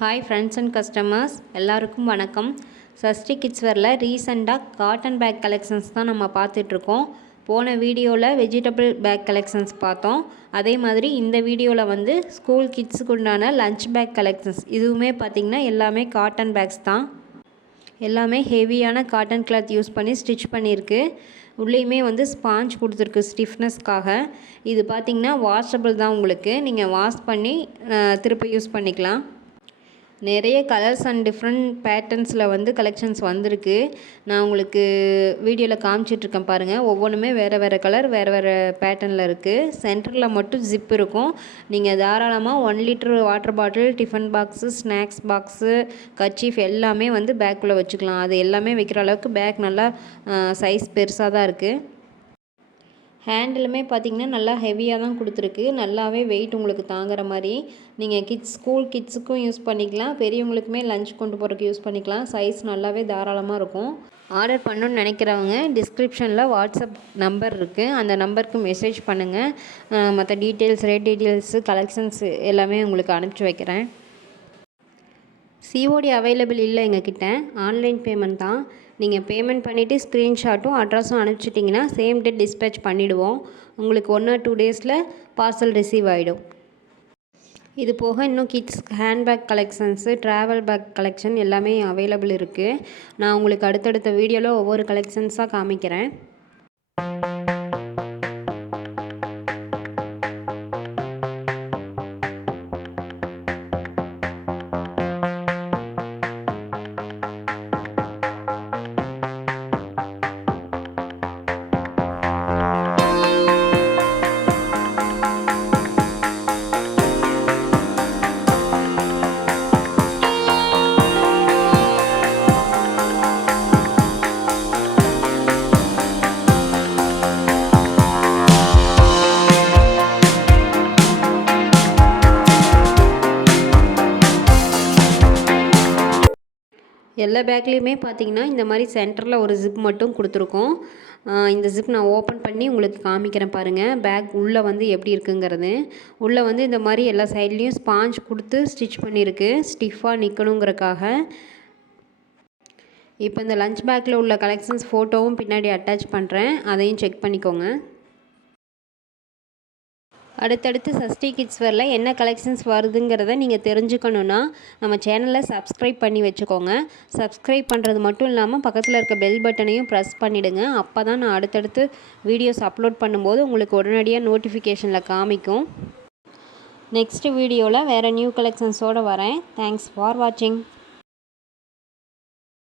Hi friends and customers எல்லாருக்கும் வணக்கம். Sashti kids வேரில் ரீசெண்டாக காட்டன் பேக் கலெக்ஷன்ஸ் தான் நம்ம பார்த்துட்ருக்கோம். போன வீடியோவில் வெஜிடபிள் பேக் கலெக்ஷன்ஸ் பார்த்தோம். அதே மாதிரி இந்த வீடியோவில் வந்து ஸ்கூல் கிட்ஸுக்கு உண்டான லஞ்ச் பேக் கலெக்ஷன்ஸ். இதுவுமே பார்த்திங்கன்னா எல்லாமே காட்டன் பேக்ஸ் தான். எல்லாமே ஹெவியான காட்டன் கிளாத் யூஸ் பண்ணி ஸ்டிச் பண்ணியிருக்கு. உள்ளேயுமே வந்து ஸ்பாஞ்ச் கொடுத்துருக்கு ஸ்டிஃப்னஸ்க்காக. இது பார்த்திங்கன்னா வாஷபிள் தான், உங்களுக்கு நீங்கள் வாஷ் பண்ணி திருப்பி யூஸ் பண்ணிக்கலாம். நிறைய கலர்ஸ் அண்ட் டிஃப்ரெண்ட் பேட்டர்ன்ஸில் வந்து கலெக்ஷன்ஸ் வந்திருக்கு. நான் உங்களுக்கு வீடியோவில் காமிச்சிட்ருக்கேன் பாருங்கள். ஒவ்வொன்றுமே வேறு வேறு கலர், வேறு வேறு பேட்டர்னில் இருக்குது. சென்டரில் மட்டும் ஜிப் இருக்கும். நீங்கள் தாராளமாக 1 litre water bottle, tiffin box, snacks box, kerchief எல்லாமே வந்து பேக்குள்ளே வச்சுக்கலாம். அது எல்லாமே வைக்கிற அளவுக்கு பேக் நல்லா சைஸ் பெருசாக தான் இருக்குது. ஹேண்டிலுமே பார்த்திங்கன்னா நல்லா ஹெவியாக தான் கொடுத்துருக்கு. நல்லாவே வெயிட் உங்களுக்கு தாங்குற மாதிரி. நீங்கள் ஸ்கூல் கிட்ஸுக்கும் யூஸ் பண்ணிக்கலாம், பெரியவங்களுக்குமே லஞ்ச் கொண்டு போகிறதுக்கு யூஸ் பண்ணிக்கலாம். சைஸ் நல்லாவே தாராளமாக இருக்கும். ஆர்டர் பண்ணணுன்னு நினைக்கிறவங்க டிஸ்கிரிப்ஷனில் வாட்ஸ்அப் நம்பர் இருக்குது, அந்த நம்பருக்கு மெசேஜ் பண்ணுங்கள். மற்ற டீட்டெயில்ஸ், ரேட் டீட்டெயில்ஸு, கலெக்ஷன்ஸ் எல்லாமே உங்களுக்கு அனுப்பிச்சி வைக்கிறேன். சிஓடி அவைலபிள் இல்லை எங்ககிட்ட, ஆன்லைன் பேமெண்ட் தான். நீங்கள் பேமெண்ட் பண்ணிவிட்டு ஸ்க்ரீன்ஷாட்டும் அட்ரஸும் அனுப்பிச்சிட்டிங்கன்னா சேம் டே டிஸ்பேச் பண்ணிவிடுவோம். உங்களுக்கு 1 or 2 டேஸில் பார்சல் ரிசீவ் ஆகிடும். இது போக இன்னும் kids handbag collections, travel bag collection எல்லாமே அவைலபிள் இருக்குது. நான் உங்களுக்கு அடுத்தடுத்த வீடியோவில் ஒவ்வொரு கலெக்ஷன்ஸாக காமிக்கிறேன். எல்லா பேக்லேயுமே பார்த்திங்கன்னா இந்த மாதிரி சென்டரில் ஒரு ஜிப் மட்டும் கொடுத்துருக்கோம். இந்த ஜிப் நான் ஓப்பன் பண்ணி உங்களுக்கு காமிக்கிறேன் பாருங்கள். பேக் உள்ளே வந்து எப்படி இருக்குங்கிறது. உள்ளே வந்து இந்த மாதிரி எல்லா சைட்லேயும் ஸ்பாஞ்ச் கொடுத்து ஸ்டிச் பண்ணியிருக்கு, ஸ்டிஃபாக நிற்கணுங்கிறக்காக. இப்போ இந்த லஞ்ச் பேக்கில் உள்ள கலெக்ஷன்ஸ் ஃபோட்டோவும் பின்னாடி அட்டாச் பண்ணுறேன், அதையும் செக் பண்ணிக்கோங்க. அடுத்தடுத்து சஷ்டி கிட்ஸ் வேரில் என்ன கலெக்ஷன்ஸ் வருதுங்கிறத நீங்கள் தெரிஞ்சுக்கணுன்னா நம்ம சேனலை சப்ஸ்கிரைப் பண்ணி வச்சுக்கோங்க. சப்ஸ்கிரைப் பண்ணுறது மட்டும் இல்லாமல் பக்கத்தில் இருக்க பெல் பட்டனையும் ப்ரெஸ் பண்ணிவிடுங்க. அப்போ தான் நான் அடுத்தடுத்து வீடியோஸ் அப்லோட் பண்ணும்போது உங்களுக்கு உடனடியாக நோட்டிஃபிகேஷனில் காமிக்கும். நெக்ஸ்ட் வீடியோவில் வேறு நியூ கலெக்ஷன்ஸோடு வரேன். தேங்க்ஸ் ஃபார் வாட்சிங்.